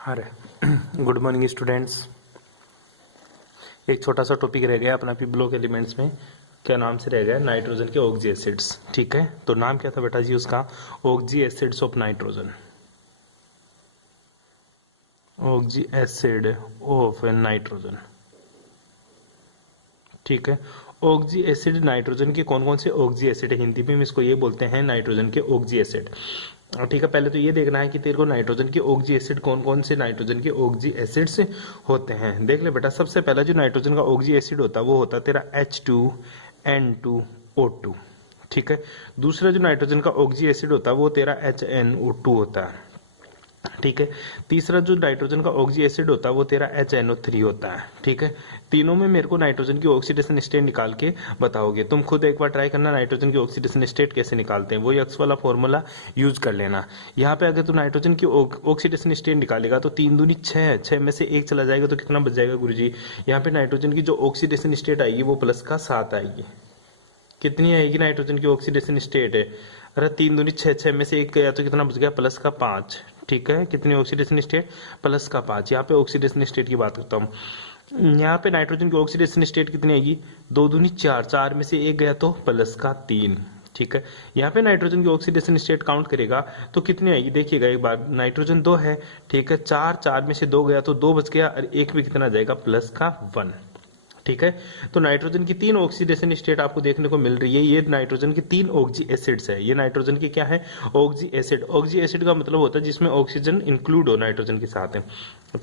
अरे good morning students. एक छोटा सा टॉपिक रह गया अपना पी ब्लॉक एलिमेंट्स में। क्या नाम से रह गया? नाइट्रोजन के ऑक्जी एसिड्स। ठीक है, तो नाम क्या था बेटा जी उसका? Oxy acids of nitrogen. Oxy acid of nitrogen. ठीक है, ऑक्जी एसिड नाइट्रोजन के कौन कौन से ऑक्जी एसिड है? हिंदी में हम इसको ये बोलते हैं नाइट्रोजन के ऑक्जी एसिड। ठीक है, पहले तो ये देखना है कि तेरे को नाइट्रोजन के ऑक्जी एसिड कौन कौन से नाइट्रोजन के ऑक्जी एसिड्स होते हैं। देख ले बेटा, सबसे पहला जो नाइट्रोजन का ऑक्जी एसिड होता है वो होता है तेरा H2N2O2। ठीक है, दूसरा जो नाइट्रोजन का ऑक्जी एसिड होता है वो तेरा HNO2 होता है। ठीक है, तीसरा जो नाइट्रोजन का ऑक्सी एसिड होता है वो तेरा HNO3 होता है। ठीक है, तीनों में मेरे को नाइट्रोजन की ऑक्सीडेशन स्टेट निकाल के बताओगे। तुम खुद एक बार ट्राई करना नाइट्रोजन की ऑक्सीडेशन स्टेट कैसे निकालते हैं, वो एक्स वाला फॉर्मूला यूज कर लेना। यहाँ पे अगर तू नाइट्रोजन की ऑक्सीडेशन स्टेट निकालेगा तो 3 दूनी 6, 6 में से 1 चला जाएगा तो कितना बच जाएगा गुरुजी? यहाँ पे नाइट्रोजन की जो ऑक्सीडेशन स्टेट आएगी वो +7 आएगी। कितनी आएगी नाइट्रोजन की ऑक्सीडेशन स्टेट है? अरे 3 दूनी 6, 6 में से 1 गया तो कितना बच गया? +5। ठीक है, कितनी ऑक्सीडेशन स्टेट? +5। यहाँ पे ऑक्सीडेशन स्टेट की बात करता हूँ। यहाँ पे नाइट्रोजन की ऑक्सीडेशन स्टेट कितनी आएगी? 2 दूनी 4, 4 में से 1 गया तो +3। ठीक है, यहाँ पे नाइट्रोजन की ऑक्सीडेशन स्टेट काउंट करेगा तो कितनी आएगी? देखिएगा एक बार, नाइट्रोजन 2 है। ठीक है, 4, 4 में से 2 गया तो 2 बच गया और 1 में कितना जाएगा? +1। ठीक है, तो नाइट्रोजन की 3 ऑक्सीडेशन स्टेट आपको देखने को मिल रही है। ये नाइट्रोजन की 3 ऑक्सी एसिड्स है। ये नाइट्रोजन की क्या है? Oxy acid. ऑक्सी एसिड का मतलब होता है जिसमें ऑक्सीजन इंक्लूड हो नाइट्रोजन के साथ है।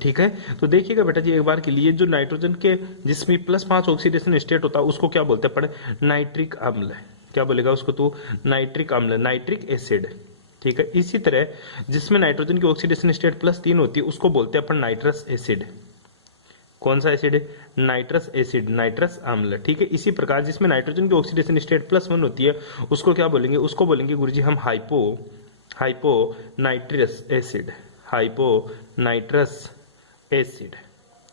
ठीक है, तो देखिएगा बेटा जी एक बार के लिए, जो नाइट्रोजन के जिसमें +5 ऑक्सीडेशन स्टेट होता है उसको क्या बोलते हैं? पढ़े, नाइट्रिक अम्ल। क्या बोलेगा उसको तू? नाइट्रिक अम्ल, नाइट्रिक एसिड। ठीक है, इसी तरह जिसमें नाइट्रोजन की ऑक्सीडेशन स्टेट +3 होती है उसको बोलते हैं अपन नाइट्रस एसिड। कौन सा एसिड है? नाइट्रस एसिड, नाइट्रस अम्ल। ठीक है, इसी प्रकार जिसमें नाइट्रोजन की ऑक्सीडेशन स्टेट +1 होती है उसको क्या बोलेंगे? उसको बोलेंगे गुरुजी हम hypo nitrous acid, hypo nitrous acid.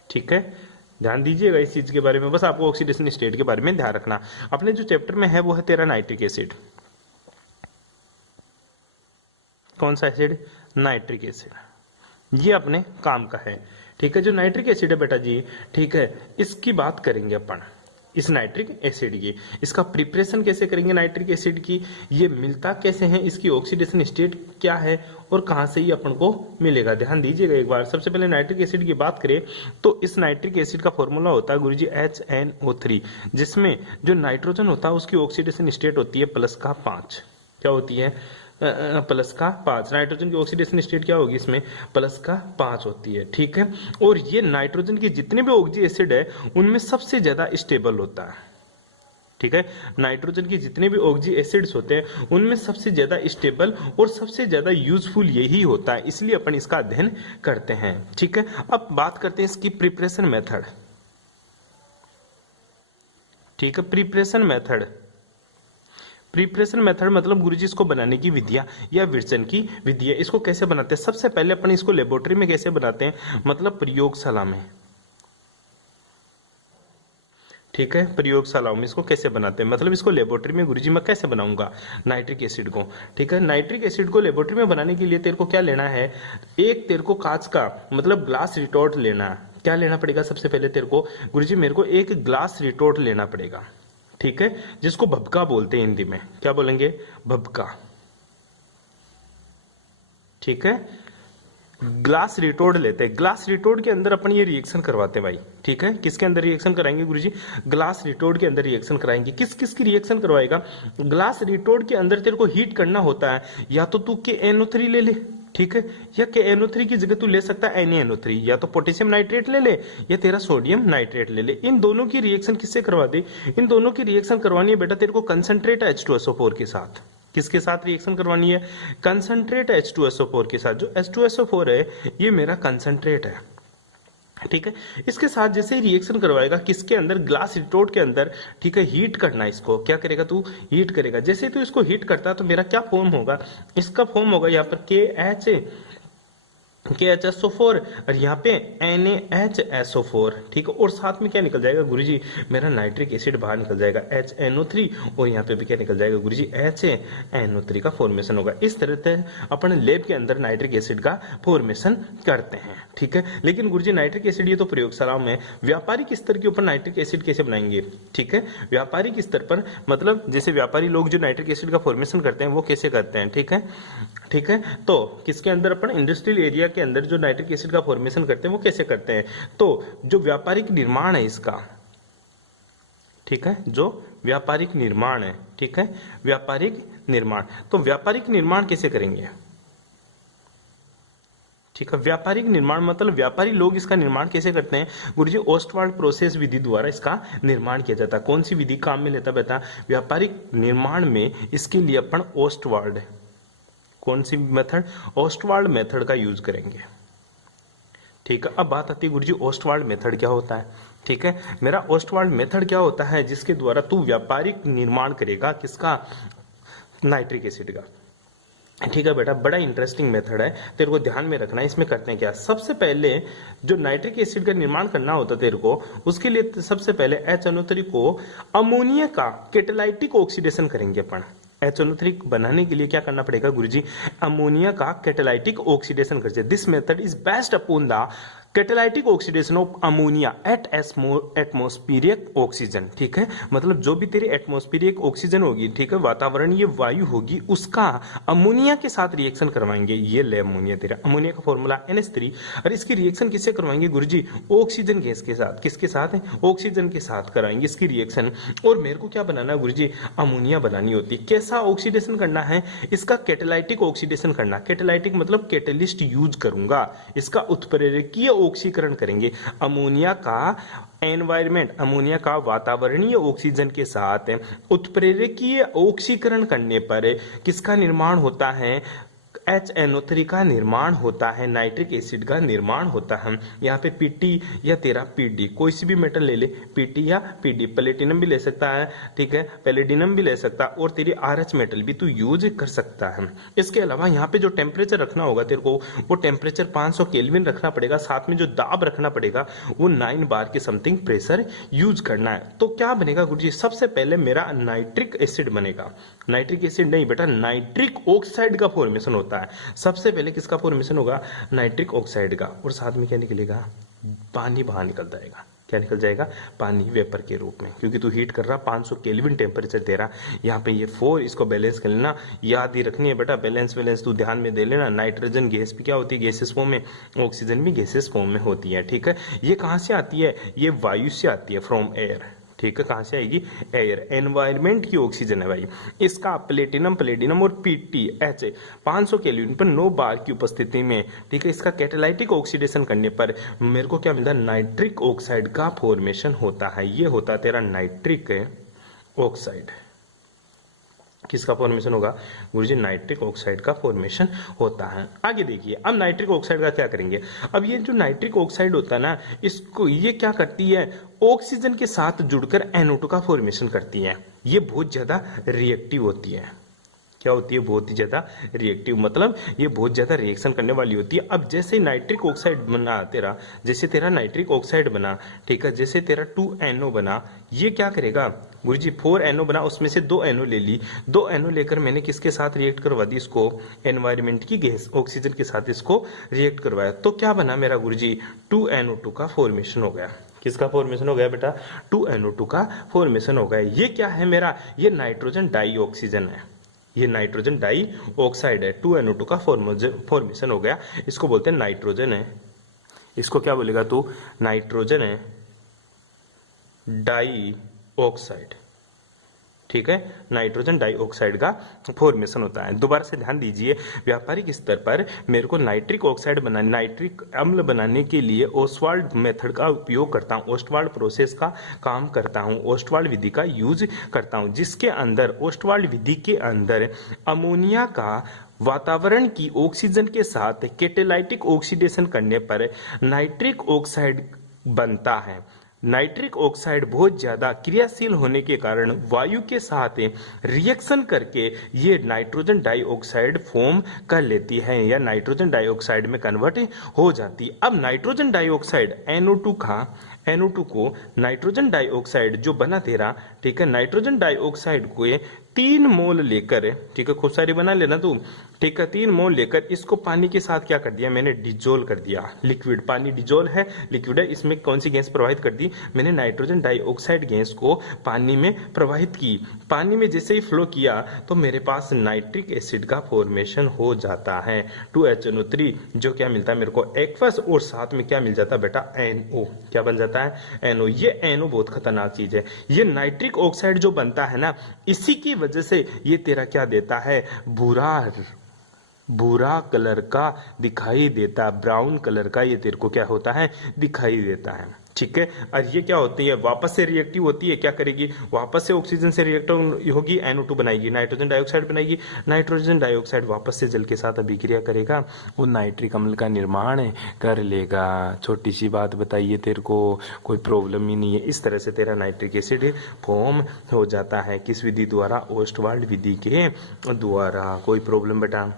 ठीक है, ध्यान दीजिएगा इस चीज के बारे में, बस आपको ऑक्सीडेशन स्टेट के बारे में ध्यान रखना। अपने जो चैप्टर में है वो है तेरा नाइट्रिक एसिड। कौन सा एसिड? Nitric acid. ये अपने काम का है। ठीक है, जो नाइट्रिक एसिड है बेटा जी, ठीक है, इसकी बात करेंगे अपन, इस नाइट्रिक एसिड की। इसका प्रिपरेशन कैसे करेंगे नाइट्रिक एसिड की, ये मिलता कैसे है, इसकी ऑक्सीडेशन स्टेट क्या है और कहां से ये अपन को मिलेगा। ध्यान दीजिएगा एक बार। सबसे पहले नाइट्रिक एसिड की बात करें तो इस नाइट्रिक एसिड का फॉर्मूला होता है गुरुजी HNO3, जिसमें जो नाइट्रोजन होता है उसकी ऑक्सीडेशन स्टेट होती है +5। क्या होती है? +5। नाइट्रोजन की ऑक्सीडेशन स्टेट क्या होगी इसमें? +5 होती है। ठीक है, और ये नाइट्रोजन के जितने भी ऑक्सी एसिड है उनमें सबसे ज्यादा स्टेबल होता है। ठीक है, नाइट्रोजन के जितने भी ऑक्सी एसिड्स होते हैं उनमें सबसे ज्यादा स्टेबल और सबसे ज्यादा यूजफुल यही होता है, इसलिए अपन इसका अध्ययन करते हैं। ठीक है, अब बात करते हैं इसकी प्रिपरेशन मेथड। ठीक है, प्रिपरेशन मेथड। प्रिपरेशन मेथड मतलब गुरुजी इसको बनाने की विधियां या विरचन की विधियां। इसको कैसे बनाते हैं? सबसे पहले अपन इसको लेबोरेटरी में कैसे बनाते हैं, मतलब प्रयोगशाला में। ठीक है, प्रयोगशालाओं में इसको कैसे बनाते हैं, मतलब इसको लेबोरेटरी में गुरुजी मैं कैसे बनाऊंगा नाइट्रिक एसिड को। ठीक है, नाइट्रिक एसिड को लेबोरेटरी में बनाने के लिए तेरे को क्या लेना है? एक तेरे को कांच का मतलब ग्लास रिटोर्ट लेना। क्या लेना पड़ेगा? सबसे पहले तेरे को गुरुजी मेरे को एक ग्लास रिटोर्ट लेना पड़ेगा। ठीक है, जिसको भभका बोलते हैं हिंदी में। क्या बोलेंगे? भभका। ठीक है, ग्लास रिटोर्ड लेते हैं। ग्लास रिटोर्ड के अंदर अपन ये रिएक्शन करवाते हैं भाई। ठीक है, किसके अंदर रिएक्शन कराएंगे गुरुजी? ग्लास रिटोर्ड के अंदर रिएक्शन कराएंगे। किस किस की रिएक्शन करवाएगा? ग्लास रिटोर्ड के अंदर तेरे को हीट करना होता है, या तो तू KNO3 ले ले, ठीक है, या KNO3 की जगह तू ले सकता है NaNO3, या तो पोटेशियम नाइट्रेट ले ले या तेरा सोडियम नाइट्रेट ले ले। इन दोनों की रिएक्शन किससे करवा दे? इन दोनों की रिएक्शन करवानी है बेटा तेरे को कंसंट्रेट H2SO4 के साथ। किसके साथ रिएक्शन करवानी है? कंसंट्रेट H2SO4 के साथ। जो H2SO4 है ये मेरा कंसंट्रेट है। ठीक है, इसके साथ जैसे ही रिएक्शन करवाएगा किसके अंदर? ग्लास रिटोर्ट के अंदर। ठीक है, हीट करना इसको। क्या करेगा तू? हीट करेगा। जैसे तू इसको हीट करता है तो मेरा क्या फॉर्म होगा? इसका फॉर्म होगा यहाँ पर KH KHSO4 और यहाँ पे NaHSO4, ठीक है। और साथ में क्या निकल जाएगा गुरुजी, मेरा नाइट्रिक एसिड बाहर निकल जाएगा HNO3, और यहाँ पे भी क्या निकल जाएगा गुरुजी, HNO3 का फॉर्मेशन होगा। इस तरह से अपन लैब के अंदर नाइट्रिक एसिड का फॉर्मेशन करते हैं, ठीक है। लेकिन गुरुजी नाइट्रिक एसिड ये तो प्रयोगशाला में, व्यापारिक स्तर के ऊपर नाइट्रिक एसिड कैसे बनाएंगे, ठीक है। व्यापारिक स्तर पर मतलब जैसे व्यापारी लोग जो नाइट्रिक एसिड का फॉर्मेशन करते हैं वो कैसे करते हैं, ठीक है, ठीक है। तो किसके अंदर, अपन इंडस्ट्रियल एरिया के अंदर जो नाइट्रिक एसिड का फॉर्मेशन करते हैं वो कैसे करते हैं, तो जो व्यापारिक निर्माण है इसका, ठीक है, जो व्यापारिक निर्माण है, ठीक है, व्यापारिक निर्माण, तो व्यापारिक निर्माण कैसे करेंगे, ठीक है। व्यापारिक निर्माण मतलब व्यापारी लोग इसका निर्माण कैसे करते हैं गुरुजी, ओस्टवाल्ड प्रोसेस विधि द्वारा इसका निर्माण किया जाता है। कौन सी विधि काम में लेता बेटा, व्यापारिक निर्माण में इसके लिए अपन ओस्टवाल्ड, कौन सी मेथड, ओस्टवाल्ड मेथड का यूज करेंगे, ठीक है। अब बात आती है गुरुजी ओस्टवाल्ड मेथड क्या होता है, ठीक है। मेरा ओस्टवाल्ड मेथड क्या होता है, जिसके द्वारा तू व्यापारिक निर्माण करेगा किसका, नाइट्रिक एसिड का, ठीक है बेटा। बड़ा इंटरेस्टिंग मेथड है, तेरे को ध्यान में रखना है। इसमें करते हैं क्या, सबसे पहले जो नाइट्रिक एसिड का निर्माण करना होता है तेरे को, उसके लिए सबसे पहले HNO3 को अमोनिया का कैटालाइटिक ऑक्सीडेशन करेंगे अपन। HNO3 बनाने के लिए क्या करना पड़ेगा गुरुजी, अमोनिया का कैटालाइटिक ऑक्सीडेशन कर। This method is best upon the catalytic oxidation of ammonia at atmospheric oxygen, ठीक है। मतलब जो भी तेरी एटमॉस्फेरिक ऑक्सीजन होगी, ठीक है, वातावरण ये वायु होगी, उसका अमोनिया के साथ रिएक्शन करवाएंगे। ये ले अमोनिया, तेरा अमोनिया का फॉर्मूला NH3, और इसकी रिएक्शन किससे करवाएंगे गुरुजी, ऑक्सीजन गैस के साथ। किसके साथ है, ऑक्सीजन के साथ कराएंगे इसकी रिएक्शन। और मेरे को क्या बनाना है गुरुजी, अमोनिया बनानी होती। कैसा ऑक्सीडेशन करना है, इसका कैटालाइटिक ऑक्सीडेशन करना। कैटालाइटिक मतलब कैटलिस्ट यूज करूंगा, इसका उत्प्रेरकीय ऑक्सीकरण करेंगे। अमोनिया का एनवायरमेंट, अमोनिया का वातावरणीय ऑक्सीजन के साथ उत्प्रेरकीय ऑक्सीकरण करने पर किसका निर्माण होता है, HNO3 का निर्माण होता है, नाइट्रिक एसिड का निर्माण होता है। यहाँ पे PT या तेरा PD, कोई सी भी मेटल ले ले, PT या PD, प्लेटिनम भी ले सकता है, ठीक है, पैलेडिनम भी ले सकता है, और तेरी RH मेटल भी तू यूज कर सकता है। इसके अलावा यहाँ पे जो टेम्परेचर रखना होगा तेरे को, वो टेम्परेचर 500 केल्विन रखना पड़ेगा। साथ में जो दाब रखना पड़ेगा वो 9 बार के समथिंग प्रेशर यूज करना है। तो क्या बनेगा गुरुजी, सबसे पहले मेरा नाइट्रिक एसिड बनेगा। नाइट्रिक एसिड नहीं बेटा, नाइट्रिक ऑक्साइड का फॉर्मेशन होता है। सबसे पहले किसका फॉर्मेशन होगा, नाइट्रिक ऑक्साइड का, और साथ में क्या निकलेगा, पानी बाहर निकल जाएगा। क्या निकल जाएगा, पानी वेपर के रूप में, क्योंकि तू हीट कर रहा, 500 केल्विन टेम्परेचर दे रहा। यहाँ पे ये 4, इसको बैलेंस कर लेना, याद ही रखनी है बेटा, बैलेंस तू ध्यान में दे लेना। नाइट्रोजन गैस भी क्या होती है, गैसेस फॉर्म में, ऑक्सीजन भी गैसेस फॉर्म में होती है, ठीक है। ये कहां से आती है, ये वायु से आती है, फ्रॉम एयर, ठीक है। कहां से आएगी, एयर, एनवायरमेंट की ऑक्सीजन है भाई। इसका प्लेटिनम और PTH 500 केल्विन पर 9 बार की उपस्थिति में, ठीक है, इसका कैटालाइटिक ऑक्सीडेशन करने पर मेरे को क्या मिलता है, नाइट्रिक ऑक्साइड का फॉर्मेशन होता है। ये होता है तेरा नाइट्रिक ऑक्साइड। किसका फॉर्मेशन होगा गुरुजी, नाइट्रिक ऑक्साइड का फॉर्मेशन होता है। आगे देखिए, अब नाइट्रिक ऑक्साइड का क्या करेंगे। अब ये जो नाइट्रिक ऑक्साइड होता है ना, इसको ये क्या करती है, ऑक्सीजन के साथ जुड़कर NO2 का फॉर्मेशन करती है। ये बहुत ज्यादा रिएक्टिव होती है। क्या होती है, बहुत ही ज्यादा रिएक्टिव, मतलब ये बहुत ज्यादा रिएक्शन करने वाली होती है। अब जैसे नाइट्रिक ऑक्साइड बना तेरा, जैसे तेरा नाइट्रिक ऑक्साइड बना, ठीक है, जैसे तेरा 2NO बना, ये क्या करेगा गुरुजी, 4NO बना, उसमें से 2NO ले ली, 2NO लेकर मैंने किसके साथ रिएक्ट करवा दी, इसको एनवायरमेंट की गैस ऑक्सीजन के साथ इसको रिएक्ट करवाया। तो क्या बना मेरा गुरुजी, 2NO2 का फॉर्मेशन हो गया। किसका फॉर्मेशन हो गया बेटा, 2NO2 का फॉर्मेशन हो गया। ये क्या है मेरा, ये नाइट्रोजन डाइऑक्सीजन है, ये नाइट्रोजन डाई ऑक्साइड है। 2NO2 का फॉर्मेशन हो गया, इसको बोलते हैं नाइट्रोजन है। इसको क्या बोलेगा तू, नाइट्रोजन है डाई ऑक्साइड, ठीक है, नाइट्रोजन डाइऑक्साइड का फॉर्मेशन होता है। दोबारा से ध्यान दीजिए, व्यापारिक स्तर पर मेरे को नाइट्रिक ऑक्साइड बनाने, नाइट्रिक अम्ल बनाने के लिए ओस्टवाल्ड मेथड का उपयोग करता हूं, ओस्टवाल्ड प्रोसेस का काम करता हूं, ओस्टवाल्ड विधि का यूज करता हूं, जिसके अंदर, ओस्टवाल्ड विधि के अंदर अमोनिया का वातावरण की ऑक्सीजन के साथ कैटालाइटिक ऑक्सीडेशन करने पर नाइट्रिक ऑक्साइड बनता है। नाइट्रिक ऑक्साइड बहुत ज्यादा क्रियाशील होने के कारण वायु के साथ रिएक्शन करके ये नाइट्रोजन डाइऑक्साइड फॉर्म कर लेती है या नाइट्रोजन डाइऑक्साइड में कन्वर्ट हो जाती है। अब नाइट्रोजन डाइऑक्साइड NO2 को नाइट्रोजन डाइऑक्साइड जो बना तेरा, ठीक है, नाइट्रोजन डाइऑक्साइड को 3 मोल लेकर, ठीक है, खूब सारी बना लेना तू, ठीक है, 3 मोल लेकर इसको पानी के साथ क्या कर दिया मैंने, डिजोल कर दिया। लिक्विड, पानी डिजोल है, लिक्विड है, इसमें कौन सी गैस प्रवाहित कर दी मैंने, नाइट्रोजन डाइऑक्साइड गैस को पानी में प्रवाहित की। पानी में जैसे ही फ्लो किया तो मेरे पास नाइट्रिक एसिड का फॉर्मेशन हो जाता है 2HNO3, जो क्या मिलता है मेरे को एक्वस, और साथ में क्या मिल जाता है बेटा, NO, क्या बन जाता है, NO। ये NO बहुत खतरनाक चीज है। ये नाइट्रिक ऑक्साइड जो बनता है ना, इसी की वजह से ये तेरा क्या देता है, भूरा कलर का दिखाई देता, ब्राउन कलर का ये तेरे को क्या होता है, दिखाई देता है, ठीक है। और ये क्या होती है, वापस से रिएक्टिव होती है, क्या करेगी, वापस से ऑक्सीजन से रिएक्ट होगी, NO2 बनाएगी, नाइट्रोजन डाइऑक्साइड बनाएगी, नाइट्रोजन डाइऑक्साइड वापस से जल के साथ अभिक्रिया करेगा, वो नाइट्रिक अम्ल का निर्माण कर लेगा। छोटी सी बात बताइए तेरे को, कोई प्रॉब्लम ही नहीं है। इस तरह से तेरा नाइट्रिक एसिड फॉर्म हो जाता है, किस विधि द्वारा, ओस्टवाल्ड विधि के द्वारा। कोई प्रॉब्लम बेटा,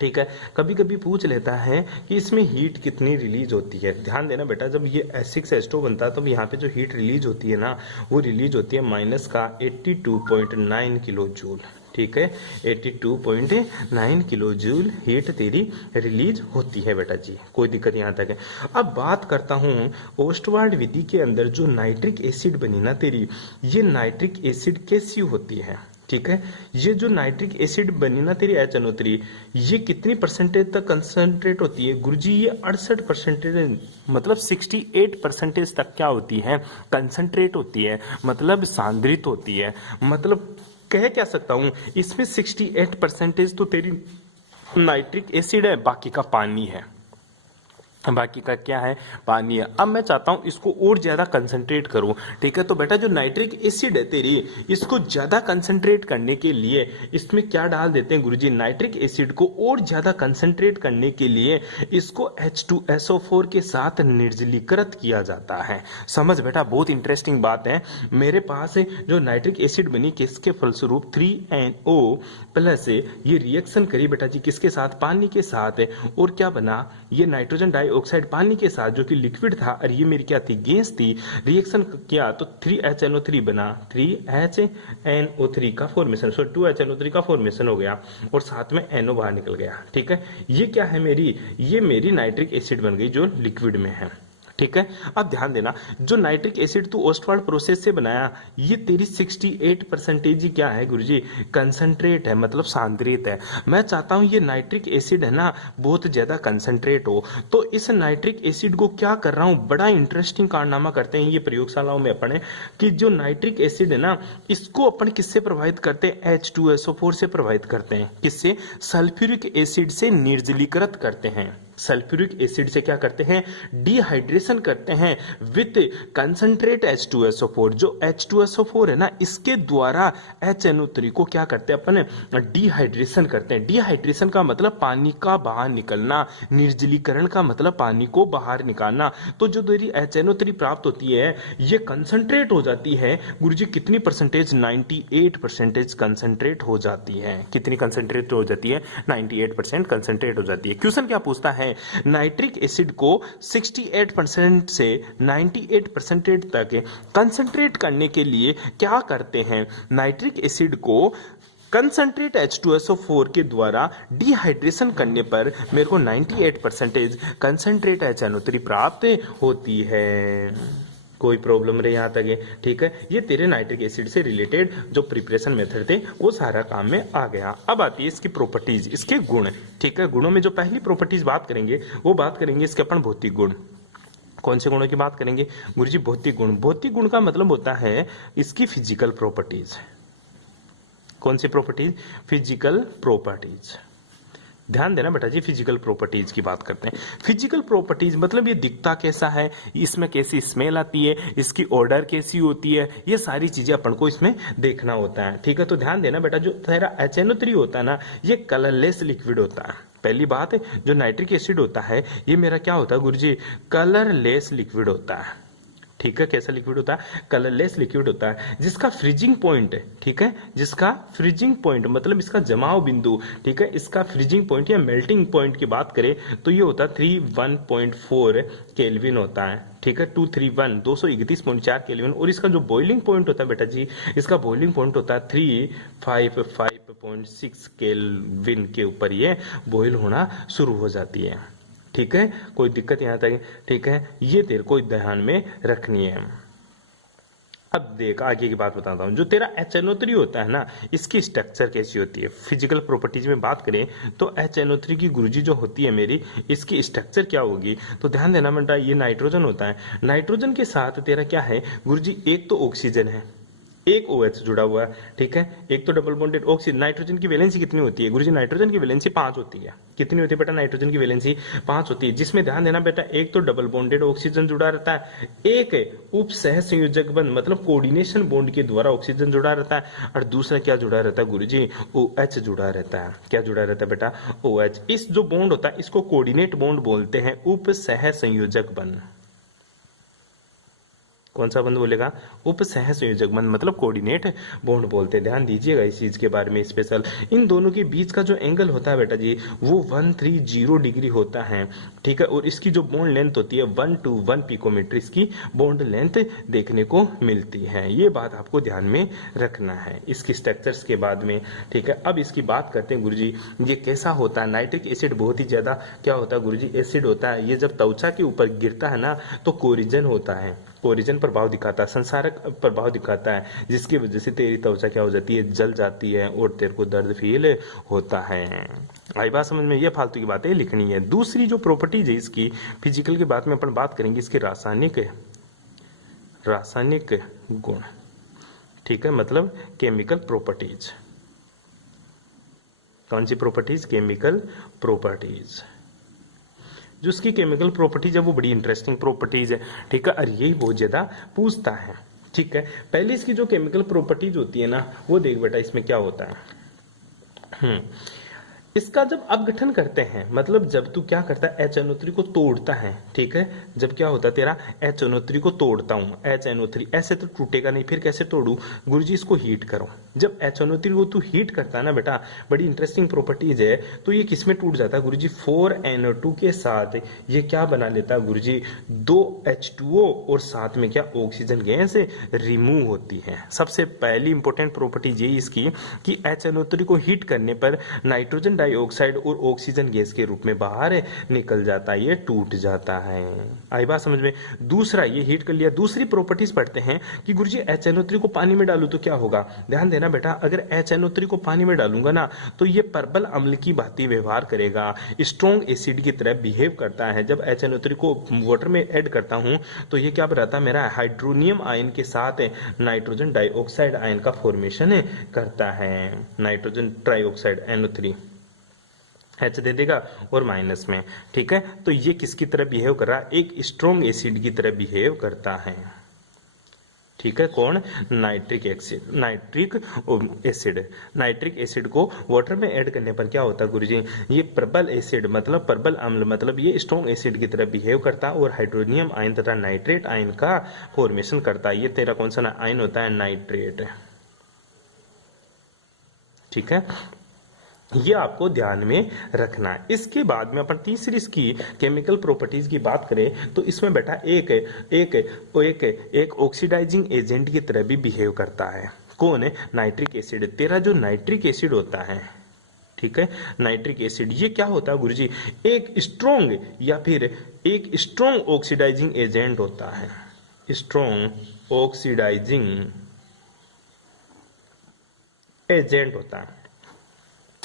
ठीक है। कभी कभी पूछ लेता है कि इसमें हीट कितनी रिलीज होती है। ध्यान देना बेटा, जब ये H6H2 बनता है तब यहाँ पे जो हीट रिलीज होती है ना, वो रिलीज होती है माइनस का 82.9 किलो जूल, ठीक है, 82.9 किलो जूल हीट तेरी रिलीज होती है बेटा जी, कोई दिक्कत यहाँ तक है। अब बात करता हूँ ओस्टवाल्ड विधि के अंदर जो नाइट्रिक एसिड बनी ना तेरी, ये नाइट्रिक एसिड कैसी होती है, ठीक है। ये जो नाइट्रिक एसिड बनी ना तेरी HNO3, ये कितनी परसेंटेज तक कंसंट्रेट होती है गुरुजी, ये 68%, मतलब 68% तक क्या होती है, कंसंट्रेट होती है, मतलब सांद्रित होती है। मतलब कह क्या सकता हूं, इसमें 68% तो तेरी नाइट्रिक एसिड है, बाकी का पानी है, बाकी का क्या है, पानी है। अब मैं चाहता हूं इसको और ज्यादा कंसंट्रेट करूं, ठीक है। तो बेटा जो नाइट्रिक एसिड है तेरी, इसको ज्यादा कंसंट्रेट करने के लिए इसमें क्या डाल देते हैं गुरुजी, नाइट्रिक एसिड को और ज्यादा कंसंट्रेट करने के लिए इसको H2SO4 के साथ निर्जलीकृत किया जाता है। समझ बेटा, बहुत इंटरेस्टिंग बात है। मेरे पास जो नाइट्रिक एसिड बनी, किसके फलस्वरूप 3NO प्लस ये रिएक्शन करी बेटा जी, किसके साथ, पानी के साथ, और क्या बना, ये नाइट्रोजन डाइऑक्साइड पानी के साथ जो कि लिक्विड था, और ये मेरी क्या थी, गैस थी, रिएक्शन किया तो 3HNO3 बना, 3HNO3 का फॉर्मेशन, सो 2HNO3 का फॉर्मेशन हो गया, और साथ में NO बाहर निकल गया, ठीक है। ये क्या है मेरी, ये मेरी नाइट्रिक एसिड बन गई जो लिक्विड में है, ठीक है। अब ध्यान देना, जो नाइट्रिक एसिड तू ओस्टवाल्ड प्रोसेस से बनाया, ये तेरी 68% ही क्या है गुरुजी, कंसंट्रेट है, मतलब सांद्रित है। मैं चाहता हूं ये नाइट्रिक एसिड है ना, बहुत ज्यादा कंसंट्रेट हो। तो इस नाइट्रिक एसिड को क्या कर रहा हूं, बड़ा इंटरेस्टिंग कारनामा करते हैं ये प्रयोगशालाओं में अपने, कि जो नाइट्रिक एसिड है ना, इसको अपन किससे प्रभावित करते हैं, H2SO4 से प्रभावित करते हैं। किससे, सल्फ्यूरिक एसिड से निर्जलीकृत करते हैं। सल्फ्यूरिक एसिड से क्या करते हैं, डिहाइड्रेशन करते हैं विथ कंसंट्रेट H2SO4। जो H2SO4 है ना, इसके द्वारा HNO3 को क्या करते हैं अपन, डिहाइड्रेशन करते हैं। डिहाइड्रेशन का मतलब पानी का बाहर निकलना, निर्जलीकरण का मतलब पानी को बाहर निकालना। तो जो तेरी HNO3 प्राप्त होती है, ये कंसंट्रेट हो जाती है गुरुजी, कितनी परसेंटेज, 98% कंसंट्रेट हो जाती है। कितनी कंसंट्रेट हो जाती है, 98% कंसंट्रेट हो जाती है। क्वेश्चन क्या पूछता है, नाइट्रिक एसिड को 68% से 98% तक कंसंट्रेट करने के लिए क्या करते हैं। नाइट्रिक एसिड को कंसंट्रेट H2SO4 के द्वारा डिहाइड्रेशन करने पर मेरे को 98% कंसंट्रेट HNO3 प्राप्त होती है। कोई प्रॉब्लम रहे यहाँ तक है, ठीक है। ये तेरे नाइट्रिक एसिड से रिलेटेड जो प्रिपरेशन मेथड थे वो सारा काम में आ गया। अब आती है इसकी प्रॉपर्टीज, इसके गुण, ठीक है। गुणों में जो पहली प्रॉपर्टीज बात करेंगे वो बात करेंगे इसके अपन भौतिक गुण। कौन से गुणों की बात करेंगे गुरुजी, भौतिक गुण। भौतिक गुण का मतलब होता है इसकी फिजिकल प्रॉपर्टीज। कौन सी प्रॉपर्टीज, फिजिकल प्रॉपर्टीज। ध्यान देना बेटा जी, फिजिकल प्रॉपर्टीज की बात करते हैं। फिजिकल प्रॉपर्टीज मतलब ये दिखता कैसा है, इसमें कैसी स्मेल आती है, इसकी ऑर्डर कैसी होती है, ये सारी चीजें अपन को इसमें देखना होता है, ठीक है। तो ध्यान देना बेटा, जो तेरा HNO3 होता है ना, ये कलरलेस लिक्विड होता है। पहली बात है, जो नाइट्रिक एसिड होता है ये मेरा क्या होता है गुरुजी, कलरलेस लिक्विड होता है। ठीक है, कैसा लिक्विड होता है, कलरलेस लिक्विड होता है, जिसका फ्रीजिंग पॉइंट, ठीक है, जिसका फ्रीजिंग पॉइंट मतलब इसका जमाव बिंदु, ठीक है, इसका फ्रीजिंग पॉइंट या मेल्टिंग पॉइंट की बात करें तो ये होता है 331.4 केल्विन होता है, ठीक है, 231.4 केल्विन। और इसका जो बॉइलिंग पॉइंट होता है बेटा जी, इसका बॉइलिंग पॉइंट होता है 355.6 केल्विन के ऊपर ये बॉइल होना शुरू हो जाती है, ठीक है, कोई दिक्कत यहां तक, ठीक है, ये तेरे को ध्यान में रखनी है। अब देख आगे की बात बताता हूं, जो तेरा HNO3 होता है ना, इसकी स्ट्रक्चर कैसी होती है, फिजिकल प्रॉपर्टीज में बात करें तो HNO3 की गुरुजी जो होती है मेरी, इसकी स्ट्रक्चर क्या होगी, तो ध्यान देना बेटा, ये नाइट्रोजन होता है, नाइट्रोजन के साथ तेरा क्या है गुरुजी, एक तो ऑक्सीजन है, एक OH जुड़ा हुआ है, ठीक है, एक तो डबल बॉन्डेड ऑक्सीजन। नाइट्रोजन की वैलेंसी कितनी होती है गुरुजी, नाइट्रोजन की वैलेंसी 5 होती है, कितनी होती है बेटा, नाइट्रोजन की वैलेंसी 5 होती है, जिसमें ध्यान देना बेटा, एक तो डबल बॉन्डेड ऑक्सीजन जुड़ा रहता है, एक उप सह संयोजक बंध मतलब कोऑर्डिनेशन बॉन्ड के द्वारा ऑक्सीजन जुड़ा रहता है, और दूसरा क्या जुड़ा रहता है गुरुजी, OH जुड़ा रहता है। क्या जुड़ा रहता है बेटा, OH। इस जो बॉन्ड होता है इसको कोऑर्डिनेट बॉन्ड बोलते हैं, उप सह संयोजक बंध। कौन सा बंध बोलेगा, उप सह संयोजक बंध मतलब कोऑर्डिनेट बॉन्ड बोलते हैं, ध्यान दीजिएगा इस चीज के बारे में स्पेशल। इन दोनों के बीच का जो एंगल होता है बेटा जी, वो 130 डिग्री होता है, ठीक है, और इसकी जो बॉन्ड लेंथ होती है 1 to 1 पिकोमीटर इसकी बॉन्ड लेंथ देखने को मिलती है, ये बात आपको ध्यान में रखना है इसकी स्ट्रक्चर्स के बाद में, ठीक है। अब इसकी बात करते हैं गुरुजी, ये कैसा होता है, नाइट्रिक एसिड बहुत ही ज्यादा क्या होता है गुरुजी, एसिड होता है, ये जब त्वचा के ऊपर गिरता है ना तो कोरिजन होता है, कोरिजन प्रभाव दिखाता है, संसारक प्रभाव दिखाता है, जिसकी वजह से तेरी त्वचा क्या हो जाती है, जल जाती है और तेरे को दर्द फील होता है। आई बात समझ में, ये फालतू की बातें लिखनी है। दूसरी जो प्रॉपर्टीज है इसकी फिजिकल के बाद में अपन बात करेंगे इसके रासायनिक गुण, ठीक है, मतलब केमिकल प्रॉपर्टीज। कौन सी प्रॉपर्टीज, केमिकल प्रॉपर्टीज। जो इसकी केमिकल प्रॉपर्टीज है वो बड़ी इंटरेस्टिंग प्रॉपर्टीज है, ठीक है, और यही बहुत ज्यादा पूछता है, ठीक है। पहले इसकी जो केमिकल प्रॉपर्टीज होती है ना, वो देख बेटा इसमें क्या होता है। इसका जब अपघटन करते हैं, मतलब जब तू क्या करता है, HNO3 को तोड़ता है, ठीक है, जब क्या होता है तेरा HNO3 को तोड़ता हूं, HNO3 ऐसे तो टूटेगा नहीं, फिर कैसे तोड़ू गुरुजी, इसको हीट करो। जब HNO3 को तू हीट करता है ना बेटा, बड़ी इंटरेस्टिंग प्रॉपर्टीज है, तो ये किसमें टूट जाता है गुरुजी, 4NO2 के साथ ये क्या बना लेता है गुरुजी, 2H2O और साथ में क्या ऑक्सीजन गैस रिमूव होती है। सबसे पहली इंपॉर्टेंट प्रॉपर्टीज यही इसकी कि HNO3 को हीट करने पर नाइट्रोजन डाइऑक्साइड और ऑक्सीजन गैस के रूप में बाहर निकल जाता है, ये टूट जाता है। आई बात समझ में। दूसरा, ये हीट कर लिया, दूसरी प्रॉपर्टीज पढ़ते हैं कि गुरुजी HNO3 को पानी में डालूं तो क्या होगा। ध्यान देना बेटा, अगर HNO3 को पानी में डालूंगा ना तो ये प्रबल अम्ल की भांति व्यवहार करेगा, स्ट्रॉन्ग एसिड की तरह बिहेव करता है। जब HNO3 को वाटर में ऐड करता हूं तो ये क्या बनाता है, मेरा हाइड्रोनियम आयन के साथ नाइट्रोजन डाइऑक्साइड आयन का फॉर्मेशन करता है, नाइट्रोजन ट्राइऑक्साइड NO3 H दे देगा और माइनस में, ठीक है। तो ये किसकी तरह बिहेव कर रहा है, एक स्ट्रॉन्ग एसिड की तरह बिहेव करता है, ठीक है। कौन, नाइट्रिक एसिड को वाटर में ऐड करने पर क्या होता है गुरुजी, ये प्रबल एसिड मतलब प्रबल अम्ल मतलब ये स्ट्रॉन्ग एसिड की तरह बिहेव करता है और हाइड्रोनियम आयन तथा नाइट्रेट आयन का फॉर्मेशन करता है। ये तेरा कौन सा आयन होता है, नाइट्रेट, ठीक है। ये आपको ध्यान में रखना है। इसके बाद में अपन तीसरी इसकी केमिकल प्रॉपर्टीज की बात करें तो इसमें बेटा एक ऑक्सीडाइजिंग एजेंट की तरह भी बिहेव करता है। कौन है, नाइट्रिक एसिड। तेरा जो नाइट्रिक एसिड होता है, ठीक है, नाइट्रिक एसिड ये क्या होता है गुरुजी, एक स्ट्रॉन्ग या फिर एक स्ट्रॉन्ग ऑक्सीडाइजिंग एजेंट होता है, स्ट्रॉन्ग ऑक्सीडाइजिंग एजेंट होता है।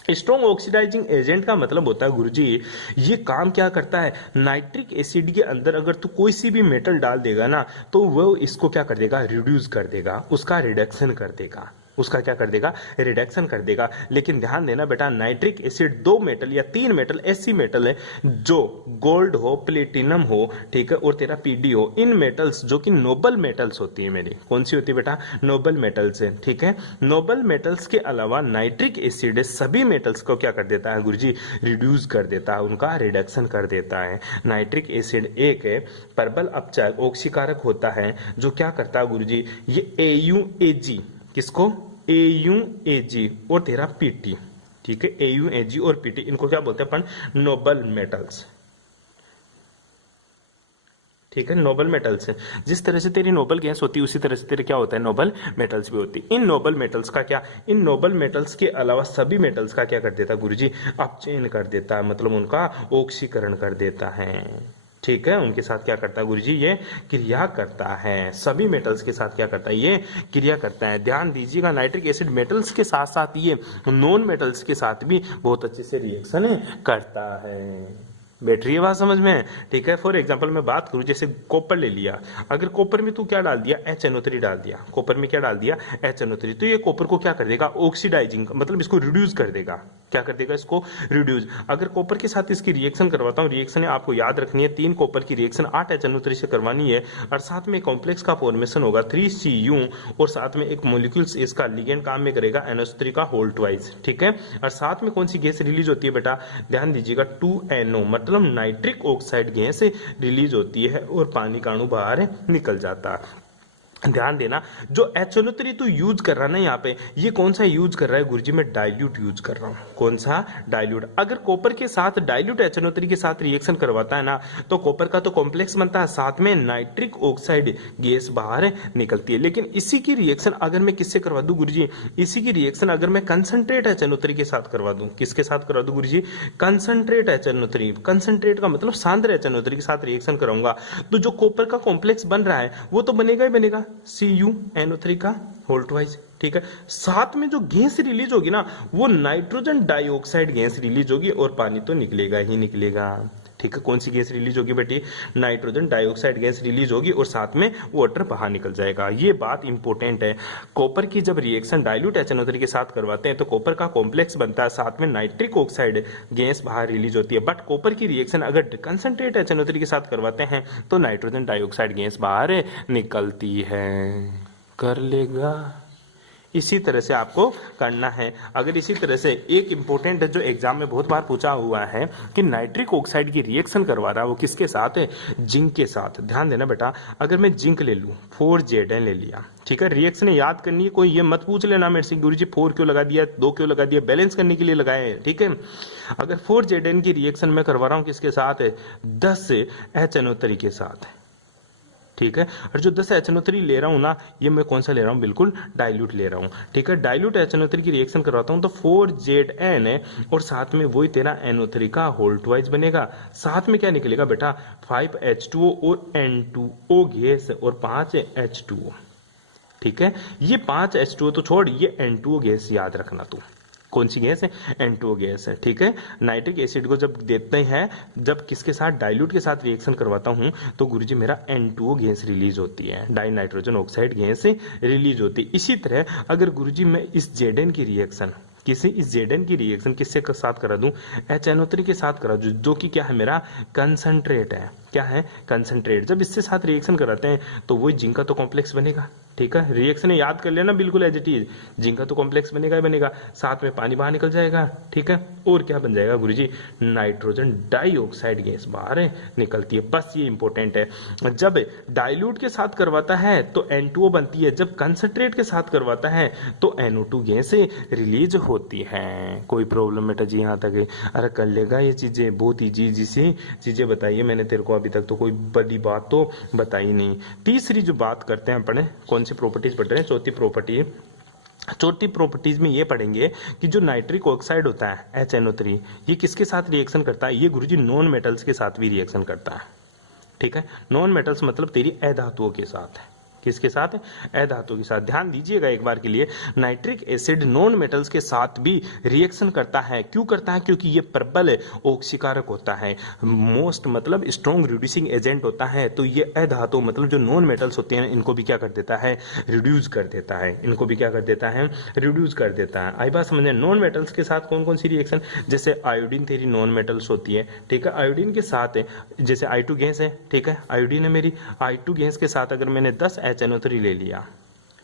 स्ट्रॉन्ग ऑक्सीडाइजिंग एजेंट का मतलब होता है गुरुजी, ये काम क्या करता है, नाइट्रिक एसिड के अंदर अगर तू कोई सी भी मेटल डाल देगा ना तो वो इसको क्या कर देगा, रिड्यूस कर देगा, उसका रिडक्शन कर देगा, उसका क्या कर देगा, रिडक्शन कर देगा। लेकिन ध्यान देना बेटा, नाइट्रिक एसिड 2 मेटल या 3 मेटल ऐसी मेटल है जो गोल्ड हो, प्लेटिनम हो, ठीक है, और तेरा पीडी हो, इन मेटल्स जो कि नोबल मेटल्स होती है मेरी, कौन सी होती है बेटा, नोबल मेटल्स है, ठीक है। नोबल मेटल्स के अलावा नाइट्रिक एसिड सभी मेटल्स को क्या कर देता है गुरुजी, रिड्यूस कर देता है, उनका रिडक्शन कर देता है। नाइट्रिक एसिड एक प्रबल अपचायक ऑक्सीकारक होता है जो क्या करता है गुरुजी, ये AuAg, किसको, AuAg और तेरा पीटी, ठीक है, AuAg और पीटी, इनको क्या बोलते हैं अपन, नोबल मेटल्स, ठीक है, नोबल मेटल्स है। जिस तरह से तेरी नोबल गैस होती है उसी तरह से तेरे क्या होता है, नोबल मेटल्स भी होती है। इन नोबल मेटल्स का क्या, इन नोबल मेटल्स के अलावा सभी मेटल्स का क्या कर देता है गुरुजी, अपचयन कर देता है, मतलब उनका ऑक्सीकरण कर देता है, ठीक है। उनके साथ क्या करता है गुरुजी, ये क्रिया करता है, सभी मेटल्स के साथ क्या करता है, ये क्रिया करता है। ध्यान दीजिएगा, नाइट्रिक एसिड मेटल्स के साथ साथ ये नॉन मेटल्स के साथ भी बहुत अच्छे से रिएक्शन करता है। बैठ रही है बात समझ में, ठीक है। फॉर एग्जांपल मैं बात करूं, जैसे कॉपर ले लिया, अगर कॉपर में तू क्या डाल दिया, HNO3 डाल दिया, कॉपर में क्या डाल दिया, HNO3, तो ये कॉपर को क्या कर देगा, ऑक्सीडाइजिंग, मतलब इसको रिड्यूस कर देगा, क्या कर देगा, इसको रिड्यूस। अगर कॉपर के साथ इसकी रिएक्शन करवाता हूं, रिएक्शन आपको याद रखनी है, 3 कॉपर की रिएक्शन 8 HNO3 से करवानी है, और साथ में कॉम्प्लेक्स का फॉर्मेशन होगा 3Cu, और साथ में एक मॉलिक्यूल्स इसका लिगेंड काम में करेगा NH3 का होल ट्वाइस, ठीक है। और साथ में कौन सी गैस रिलीज होती है बेटा, ध्यान दीजिएगा, 2NO, मतलब नाइट्रिक ऑक्साइड गैस रिलीज होती है और पानी का अणु बाहर निकल जाता है। ध्यान देना, जो HNO3 तू यूज कर रहा है ना यहाँ पे, ये कौन सा यूज कर रहा है गुरुजी, मैं डाइल्यूट यूज कर रहा हूँ, कौन सा, डाइल्यूट। अगर कॉपर के साथ डाइल्यूट HNO3 के साथ रिएक्शन करवाता है ना, तो कॉपर का तो कॉम्प्लेक्स बनता है, साथ में नाइट्रिक ऑक्साइड गैस बाहर निकलती है। लेकिन इसी की रिएक्शन अगर मैं किससे करवा दूं गुरुजी, इसी की रिएक्शन अगर मैं कंसंट्रेट HNO3 के साथ करवा दूं, किसके साथ करवा दूं गुरुजी, कंसंट्रेट HNO3, कंसंट्रेट का मतलब सांद्र HNO3 के साथ रिएक्शन कराऊंगा, तो जो कॉपर का कॉम्प्लेक्स बन रहा है वो तो बनेगा ही बनेगा, CuNO3 का होल ट्वाइस, ठीक है। साथ में जो गैस रिलीज होगी ना, वो नाइट्रोजन डाइऑक्साइड गैस रिलीज होगी, और पानी तो निकलेगा ही निकलेगा, ठीक है। कौन सी गैस रिलीज होगी बेटी, नाइट्रोजन डाइऑक्साइड गैस रिलीज होगी, और साथ में वाटर बाहर निकल जाएगा। ये बात इंपॉर्टेंट है। कॉपर की जब रिएक्शन डाइल्यूट HNO3 के साथ करवाते हैं तो कॉपर का कॉम्प्लेक्स बनता है, साथ में नाइट्रिक ऑक्साइड गैस बाहर रिलीज होती है। बट कॉपर की रिएक्शन अगर कंसंट्रेट HNO3 के साथ करवाते हैं तो नाइट्रोजन डाइऑक्साइड गैस बाहर निकलती है। कर लेगा, इसी तरह से आपको करना है। अगर इसी तरह से एक इंपॉर्टेंट है जो एग्जाम में बहुत बार पूछा हुआ है कि नाइट्रिक ऑक्साइड की रिएक्शन करवा रहा है वो किसके साथ है, जिंक के साथ। ध्यान देना बेटा, अगर मैं जिंक ले लूं, 4Zn ले लिया, ठीक है, रिएक्शन याद करनी है, कोई ये मत पूछ लेना मेरे से गुरुजी 4 क्यों लगा दिया, 2 क्यों लगा दिया, बैलेंस करने के लिए लगाए हैं, ठीक है। अगर 4Zn की रिएक्शन मैं करवा रहा हूं किसके साथ है, 10 HNO3 के साथ, ठीक है। और जो 10 HNO3 ले रहा हूं ना, ये मैं कौन सा ले रहा हूं, बिल्कुल डाइल्यूट ले रहा हूं, ठीक है। डाइल्यूट HNO3 की रिएक्शन करवाता हूं तो 4Zn है, और साथ में वही तेरा NO3 का होल ट्वाइस बनेगा। साथ में क्या निकलेगा बेटा, 5H2O और N2O गैस और 5H2O, ठीक है। ये 5H2O तो छोड़, ये N2O गैस याद रखना तू, कौन सी गैस है, N2O गैस है, ठीक है। नाइट्रिक एसिड को जब देते हैं, जब किसके साथ, डाइल्यूट के साथ रिएक्शन करवाता हूं तो गुरुजी मेरा N2O गैस रिलीज होती है, die nitrogen oxide gas release होती है। इसी तरह अगर गुरुजी मैं इस Zn की रिएक्शन, किसी इस Zn की रिएक्शन किससे साथ करा दूं, HNO3 के साथ करा दूं, जो कि क्या है, मेरा कंसंट्रेट है, क्या है, कंसंट्रेट। जब इससे साथ रिएक्शन कराते हैं तो वही जिंक का तो कॉम्प्लेक्स बनेगा, ठीक है। रिएक्शन याद कर लेना बिल्कुल एज इट इज, जिंक का तो कॉम्प्लेक्स बनेगा ही बनेगा, साथ में पानी बाहर निकल जाएगा, ठीक है। और क्या बन जाएगा गुरुजी, नाइट्रोजन डाइऑक्साइड गैस बाहर निकलती है। बस ये इंपॉर्टेंट है। जब डाइल्यूट के साथ करवाता है तो N2O बनती है, जब कंसंट्रेट के साथ करवाता है तो NO2 गैस रिलीज होती है। कोई प्रॉब्लम बेटा जी यहाँ तक है, अरे कर लेगा ये चीजें, बहुत ईजी ईजी सी चीजें बताइए मैंने तेरे को, अभी तक तो कोई बड़ी बात तो बताई नहीं। तीसरी जो बात करते हैं अपने, कौन सी प्रॉपर्टीज पढ़ रहे हैं, चौथी प्रॉपर्टीज में ये पढ़ेंगे कि जो नाइट्रिक ऑक्साइड होता है HNO3, ये किसके साथ रिएक्शन करता है, ये गुरुजी नॉन मेटल्स के साथ भी रिएक्शन करता है, ठीक है। नॉन मेटल्स मतलब तेरी अधातुओं के साथ है, किसके साथ? अधातु के साथ। ध्यान दीजिएगा एक बार के लिए, नाइट्रिक एसिड नॉन मेटल्स के साथ भी रिएक्शन करता है। क्यों करता है? क्योंकि ये प्रबल ऑक्सीकारक होता है, मोस्ट मतलब स्ट्रॉन्ग रिड्यूसिंग एजेंट होता है। तो ये अधातु मतलब जो नॉन मेटल्स होते हैं इनको भी क्या कर देता है? रिड्यूस कर देता है। इनको भी क्या कर देता है? रिड्यूस कर देता है। आई बात समझे? नॉन मेटल्स के साथ कौन कौन सी रिएक्शन? जैसे आयोडीन तेरी नॉन मेटल्स होती है, ठीक है, आयोडीन के साथ जैसे I2 गैस है, ठीक है, आयोडीन है मेरी, I2 गैस के साथ अगर मैंने 10 HNO3 ले लिया,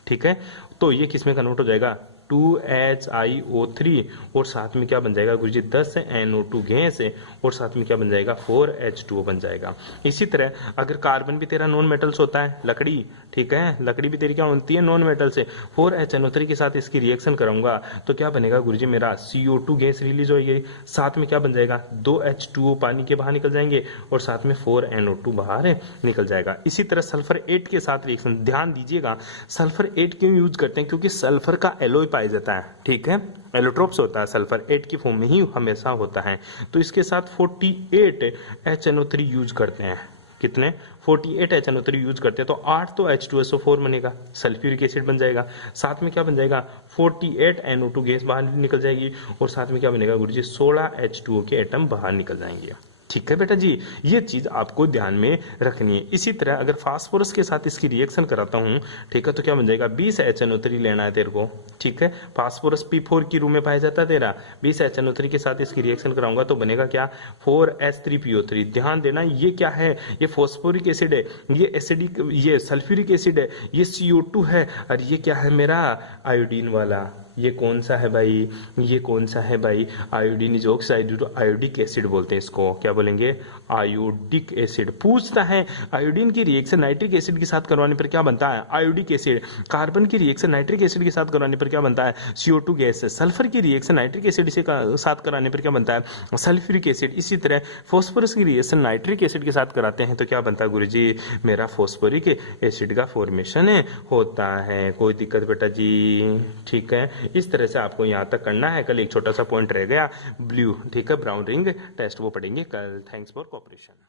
ठीक है, तो ये किस में कन्वर्ट हो जाएगा? 2HiO3 और साथ में क्या बन जाएगा गुरुजी? 10 NO2 गैस है और साथ में क्या बन जाएगा? 4H2O बन जाएगा। इसी तरह अगर कार्बन भी तेरा नॉन मेटल्स होता है, लकड़ी, ठीक है, लकड़ी भी तेरी क्या होती है? नॉन मेटल से। 4HNO3 के साथ इसकी रिएक्शन करूंगा तो क्या बनेगा गुरुजी? मेरा CO2 गैस रिलीज होगी, साथ में क्या बन जाएगा? 2H2O पानी के बाहर निकल जाएंगे और साथ में 4NO2 बाहर निकल जाएगा। इसी तरह सल्फर 8 के साथ रिएक्शन, ध्यान दीजिएगा, सल्फर 8 क्यों यूज करते हैं? क्योंकि सल्फर का एलॉय पाया जाता है, ठीक है, एलोट्रोप्स होता है, सल्फर 8 की फॉर्म में ही हमेशा होता है। तो इसके साथ 48 HNO3 यूज करते हैं। कितने? 48 HNO3 यूज करते हैं। तो 8 तो H2SO4 बनेगा, सल्फ्यूरिक एसिड बन जाएगा, साथ में क्या बन जाएगा? 48 NO2 गैस बाहर निकल जाएगी और साथ में क्या बनेगा गुरुजी? 16 H2O के एटम बाहर निकल जाएंगे। ठीक है बेटा जी, ये चीज आपको ध्यान में रखनी है। इसी तरह अगर फास्फोरस के साथ इसकी रिएक्शन कराता हूं, ठीक है, तो क्या बन जाएगा? 20 HNO3 लेना है तेरे को, ठीक है, फास्फोरस P4 की रूम में पाया जाता है तेरा। 20 HNO3 के साथ इसकी रिएक्शन कराऊंगा तो बनेगा क्या? 4H3PO3। ध्यान देना, ये क्या है? ये फॉस्फोरिक एसिड है, ये एसिडिक, ये सल्फ्यूरिक एसिड है, ये CO2 है, और ये क्या है मेरा? आयोडीन वाला। ये कौन सा है भाई? ये कौन सा है भाई? Iodine is oxide, iodic acid बोलते हैं इसको। क्या बोलेंगे? Iodic acid. पूछता है आयोडीन की रिएक्शन नाइट्रिक एसिड के साथ करवाने पर क्या बनता है? Iodic acid. कार्बन की रिएक्शन नाइट्रिक एसिड के साथ करवाने पर क्या बनता है? CO2 gas. सल्फर की रिएक्शन नाइट्रिक एसिड से साथ कराने पर क्या बनता है? Sulphuric acid. इसी तरह फॉस्फोरस की रिएक्शन नाइट्रिक एसिड के साथ कराते हैं तो क्या बनता है गुरुजी? मेरा फॉस्फोरिक एसिड का फॉर्मेशन होता है। कोई दिक्कत बेटा जी? ठीक है, इस तरह से आपको यहाँ तक करना है। कल एक छोटा सा पॉइंट रह गया, ब्लू, ठीक है, ब्राउन रिंग टेस्ट, वो पढ़ेंगे कल। Thanks for cooperation.